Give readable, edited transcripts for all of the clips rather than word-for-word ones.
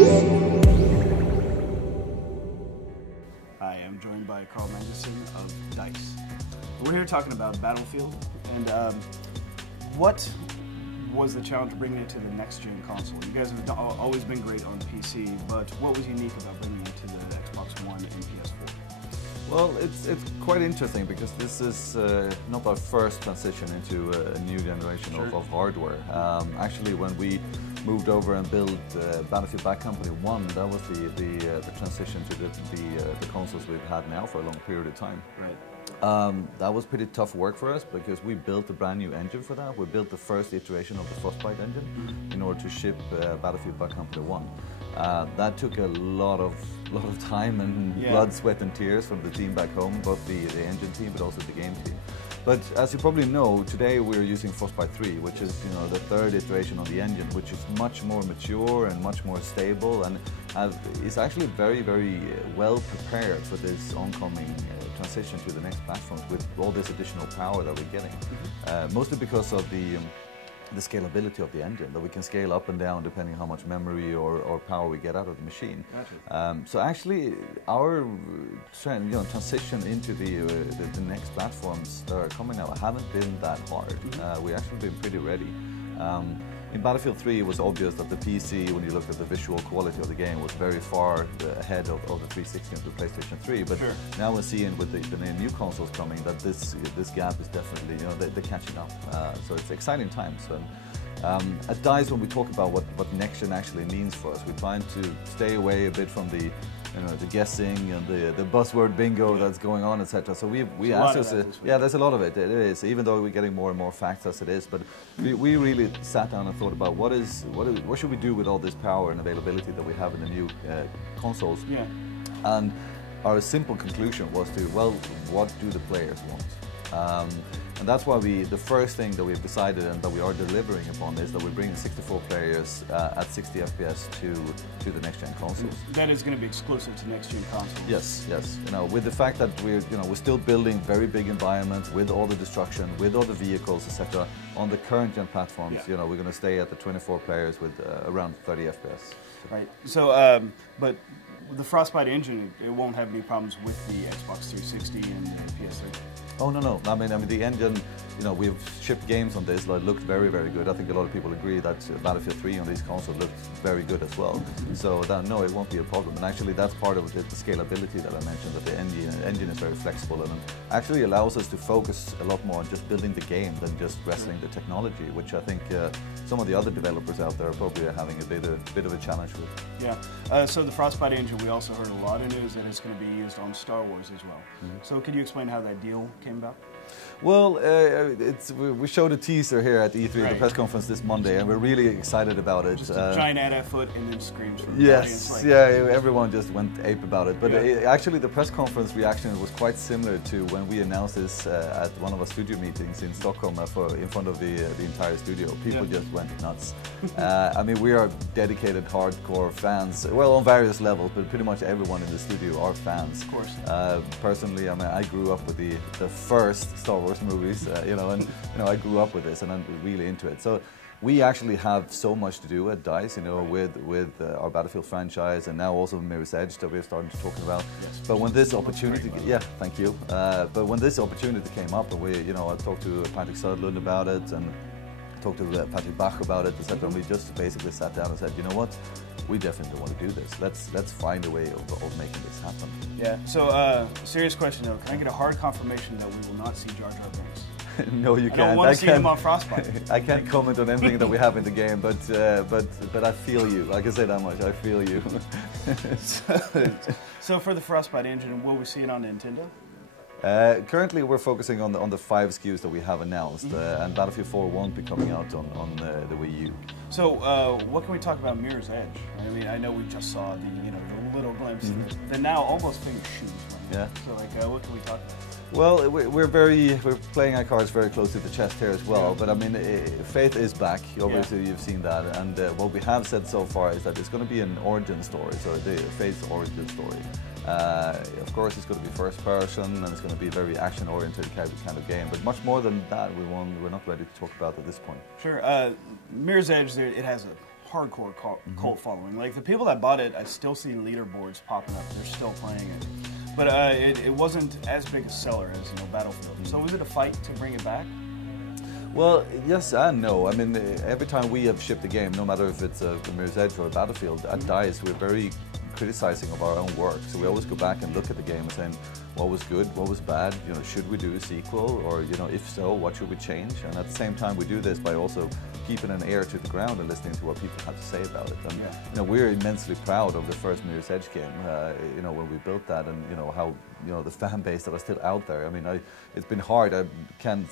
Hi, I'm joined by Karl Magnusson of DICE. We're here talking about Battlefield, and what was the challenge bringing it to the next-gen console? You guys have always been great on PC, but what was unique about bringing it to the Xbox One and PS4? Well, it's quite interesting because this is not our first transition into a new generation of hardware. Actually, when we moved over and built Battlefield Bad Company 1, that was the transition to the consoles we've had now for a long period of time. Right. That was pretty tough work for us because we built a brand new engine for that. We built the first iteration of the Frostbite engine in order to ship Battlefield Bad Company 1. That took a lot of time and blood, sweat and tears from the team back home, both the engine team but also the game team. But as you probably know, today we're using Frostbite 3, which is the third iteration of the engine, which is much more mature and much more stable, and is actually very, very well prepared for this oncoming transition to the next platforms with all this additional power that we're getting. Mostly because of the scalability of the engine, that we can scale up and down depending on how much memory or power we get out of the machine. Gotcha. So actually, our transition into the next platforms that are coming now haven't been that hard. We've actually been pretty ready. In Battlefield 3, it was obvious that the PC, when you looked at the visual quality of the game, was very far ahead of the 360 and the PlayStation 3. But now we're seeing with the new consoles coming that this gap is definitely, they're catching up. So it's exciting times. And at DICE, when we talk about what next gen actually means for us, we're trying to stay away a bit from the guessing and the buzzword bingo that's going on, etc. So we asked us, there's a lot of it. It is, even though we're getting more and more facts as it is. But we really sat down and thought about what should we do with all this power and availability that we have in the new consoles. Yeah. And our simple conclusion was what do the players want? And that's why the first thing that we've decided and that we are delivering upon is that we're bringing 64 players at 60 FPS to the next-gen consoles. That is going to be exclusive to next-gen consoles. Yes. With the fact that we're still building very big environments with all the destruction, with all the vehicles, etc. On the current-gen platforms, we're going to stay at the 24 players with around 30 FPS. Right. So, but the Frostbite engine, it won't have any problems with the Xbox 360 and the PS3. Oh no! I mean the engine. We've shipped games on this that looked very, very good. I think a lot of people agree that Battlefield 3 on these consoles looked very good as well. So no, it won't be a problem. And actually, that's part of the scalability that I mentioned. That the engine is very flexible and actually allows us to focus a lot more on just building the game than just wrestling the technology, which I think some of the other developers out there are probably having a bit of a challenge with. Yeah. So the Frostbite engine, we also heard a lot of news that it's going to be used on Star Wars as well. So could you explain how that deal came about? Well, we showed a teaser here at E3, the press conference this Monday, and we're really excited about it. Just a giant ad foot and then screams from the audience. Everyone just went ape about it. But actually, the press conference reaction was quite similar to when we announced this at one of our studio meetings in Stockholm in front of the entire studio. People just went nuts. I mean, we are dedicated, hardcore fans. Well, on various levels, but pretty much everyone in the studio are fans. Of course. Personally, I mean, I grew up with the first Star Wars movies, I grew up with this and I'm really into it. So we actually have so much to do at DICE, with our Battlefield franchise and now also Mirror's Edge that we're starting to talk about. Yes, but when this opportunity, thank you. But when this opportunity came up, and I talked to Patrick Sutherland about it and talked to Patrick Bach about it, etc. And we just basically sat down and said, you know what? We definitely want to do this. Let's find a way of making this happen. Yeah. So, serious question though. Can I get a hard confirmation that we will not see Jar Jar Binks? No, you can't. I don't want to see him on Frostbite. I can't comment on anything that we have in the game, but I feel you. I can say that much. I feel you. So for the Frostbite engine, will we see it on Nintendo? Currently, we're focusing on the 5 SKUs that we have announced, and Battlefield 4 won't be coming out on the Wii U. So, what can we talk about Mirror's Edge? I mean, I know we just saw the little glimpse of it. They're now almost finished shoes. Right? Yeah. So, what can we talk about? Well, we're playing our cards very close to the chest here as well. But I mean, Faith is back. Obviously, you've seen that, and what we have said so far is that it's going to be an origin story. So the Faith's origin story. Of course, it's going to be first person, and it's going to be a very action-oriented kind of game. But much more than that, we're not ready to talk about at this point. Sure. Mirror's Edge, it has a hardcore cult following. Like the people that bought it, I still see leaderboards popping up. They're still playing it, but it wasn't as big a seller as Battlefield. So was it a fight to bring it back? Well, yes and no. I mean, every time we have shipped a game, no matter if it's a Mirror's Edge or a Battlefield, at DICE, we're very criticizing of our own work. So we always go back and look at the game and saying, what was good, what was bad, you know, should we do a sequel, or, you know, if so, what should we change? And at the same time, we do this by also keeping an ear to the ground and listening to what people have to say about it. And, you know, we're immensely proud of the first Mirror's Edge game, you know, when we built that, and, you know, how, you know, the fan base that are still out there. I mean, it's been hard. I can't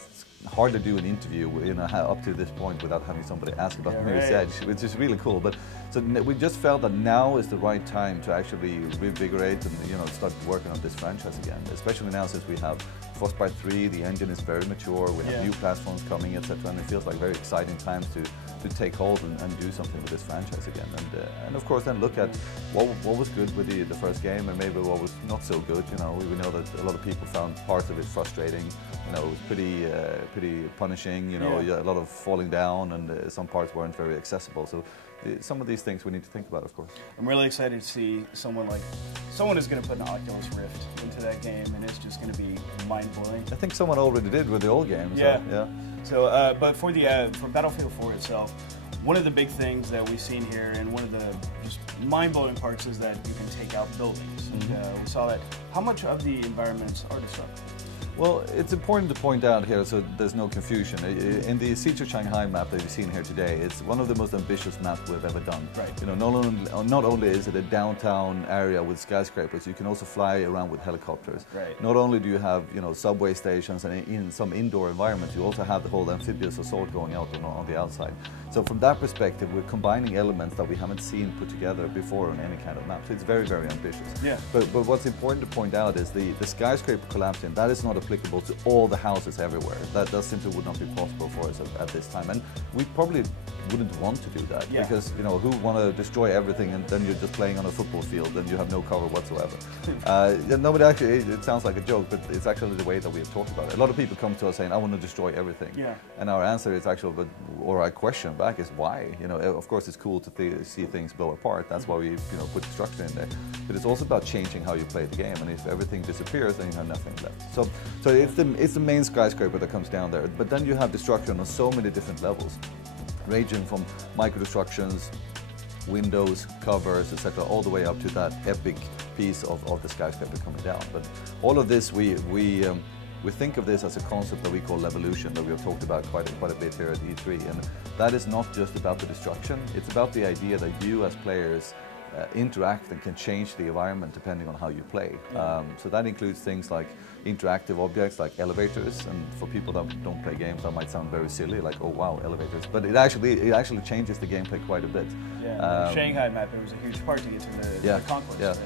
hardly do an interview, you know, up to this point without having somebody ask about Mirror's Edge, which is really cool. But so we just felt that now is the right time to actually revigorate and, you know, start working on this franchise again. Especially now since we have Frostbite 3, the engine is very mature, we have new platforms coming, etc. And it feels like very exciting times to take hold and do something with this franchise again. And of course then look at what was good with the first game and maybe what was not so good. You know, we know that a lot of people found parts of it frustrating. You know, it was pretty punishing. You know, a lot of falling down, and some parts weren't very accessible. So some of these things we need to think about, of course. I'm really excited to see someone is going to put an Oculus Rift into that game, and it's just going to be mind-blowing. I think someone already did with the old game. So, but for Battlefield 4 itself, one of the big things that we've seen here, and one of the just mind-blowing parts, is that you can take out buildings. And, we saw that. How much of the environments are destructed? Well, it's important to point out here so there's no confusion. In the Siege of Shanghai map that you've seen here today, it's one of the most ambitious maps we've ever done. Right. You know, not only is it a downtown area with skyscrapers, you can also fly around with helicopters. Right. Not only do you have, you know, subway stations and in some indoor environments, you also have the whole amphibious assault going out on the outside. So from that perspective, we're combining elements that we haven't seen put together before on any kind of map. So it's very, very ambitious. Yeah. But what's important to point out is the skyscraper collapsing, that is not applicable to all the houses everywhere. That simply would not be possible for us at this time. And we probably wouldn't want to do that because, you know, who want to destroy everything and then you're just playing on a football field and you have no cover whatsoever. Nobody actually, it sounds like a joke, but it's actually the way that we have talked about it. A lot of people come to us saying, I want to destroy everything. Yeah. And our answer is actually, or our question back is why? You know, of course it's cool to see things blow apart. That's why we, you know, put destruction in there. But it's also about changing how you play the game. And if everything disappears, then you have nothing left. So it's the main skyscraper that comes down there. But then you have destruction on so many different levels, ranging from micro destructions, windows, covers, etc., all the way up to that epic piece of the skyscraper coming down. But all of this, we think of this as a concept that we call evolution, that we have talked about quite a bit here at E3, and that is not just about the destruction, it's about the idea that you as players interact and can change the environment depending on how you play. So that includes things like interactive objects like elevators, and for people that don't play games that might sound very silly, like, oh wow, elevators, but it actually changes the gameplay quite a bit. Yeah, Shanghai map, it was a huge part to get to the conquest.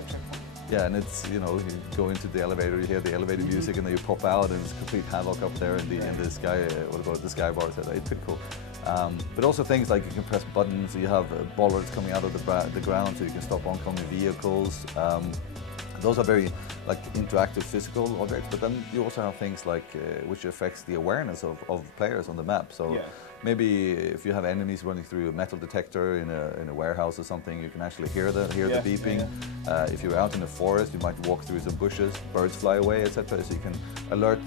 Yeah, and it's, you know, you go into the elevator, you hear the elevator music, and then you pop out, and it's complete havoc up there in the sky. The sky bars. It's pretty cool. But also things like you can press buttons. You have bollards coming out of the ground, so you can stop oncoming vehicles. Those are very interactive physical objects. But then you also have things like which affects the awareness of players on the map. So. Maybe if you have enemies running through a metal detector in a warehouse or something, you can actually hear the beeping. If you're out in the forest, you might walk through some bushes, birds fly away, etc. So you can alert.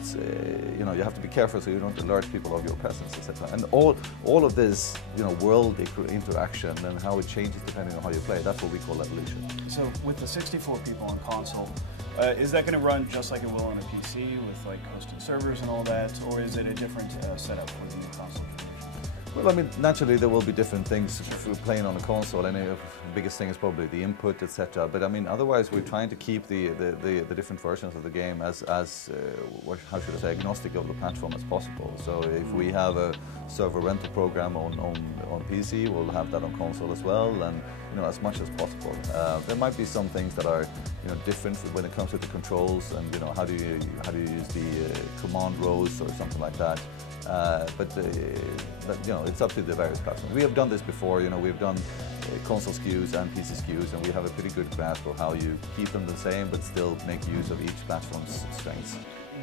You know, you have to be careful so you don't alert people of your presence, etc. And all of this, you know, world interaction and how it changes depending on how you play. That's what we call evolution. So with the 64 people on console, is that going to run just like it will on a PC with like hosted servers and all that, or is it a different setup for the new console? Well, I mean, naturally there will be different things if we're playing on a console, and the biggest thing is probably the input, etc. But I mean, otherwise we're trying to keep the different versions of the game as how should I say, agnostic of the platform as possible. So if we have a server rental program on PC, we'll have that on console as well, and you know, as much as possible. There might be some things that are, you know, different when it comes to the controls, and you know, how do you use the command rows or something like that. But you know, it's up to the various platforms. We have done this before. You know, we've done console SKUs and PC SKUs, and we have a pretty good grasp of how you keep them the same but still make use of each platform's strengths.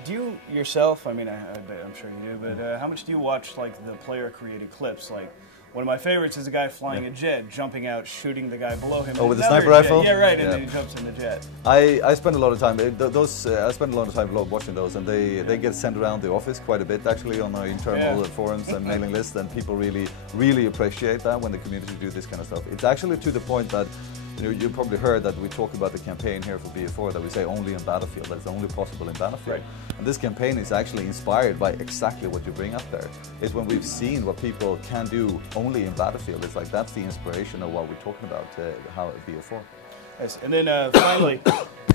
Do you yourself, I mean, I'm sure you do, but how much do you watch like the player created clips, like One of my favorites is a guy flying a jet, jumping out, shooting the guy below him. Oh, with the Another sniper jet. rifle? Yeah, right, and then he jumps in the jet. I spend a lot of time. I spend a lot of time watching those, and they get sent around the office quite a bit actually on our internal forums and mailing lists, and people really appreciate that when the community do this kind of stuff. It's actually to the point that you probably heard that we talk about the campaign here for BF4 that we say only in Battlefield. That's only possible in Battlefield. Right. And this campaign is actually inspired by exactly what you bring up there. It's when we've seen what people can do only in Battlefield. It's like that's the inspiration of what we're talking about, how BF4. Yes. And then finally,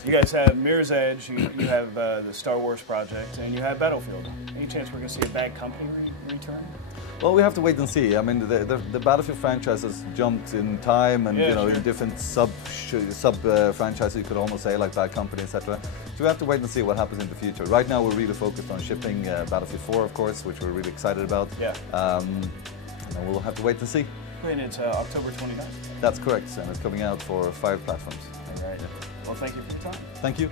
you guys have Mirror's Edge, you have the Star Wars project, and you have Battlefield. Any chance we're going to see a Bad Company return? Well, we have to wait and see. I mean, the Battlefield franchise has jumped in time, and in different sub franchises, you could almost say, like Bad Company, etc. So we have to wait and see what happens in the future. Right now, we're really focused on shipping Battlefield 4, of course, which we're really excited about. Yeah. And we'll have to wait and see. And it's October 29th. That's correct, and it's coming out for 5 platforms. All right. Well, thank you for your time. Thank you.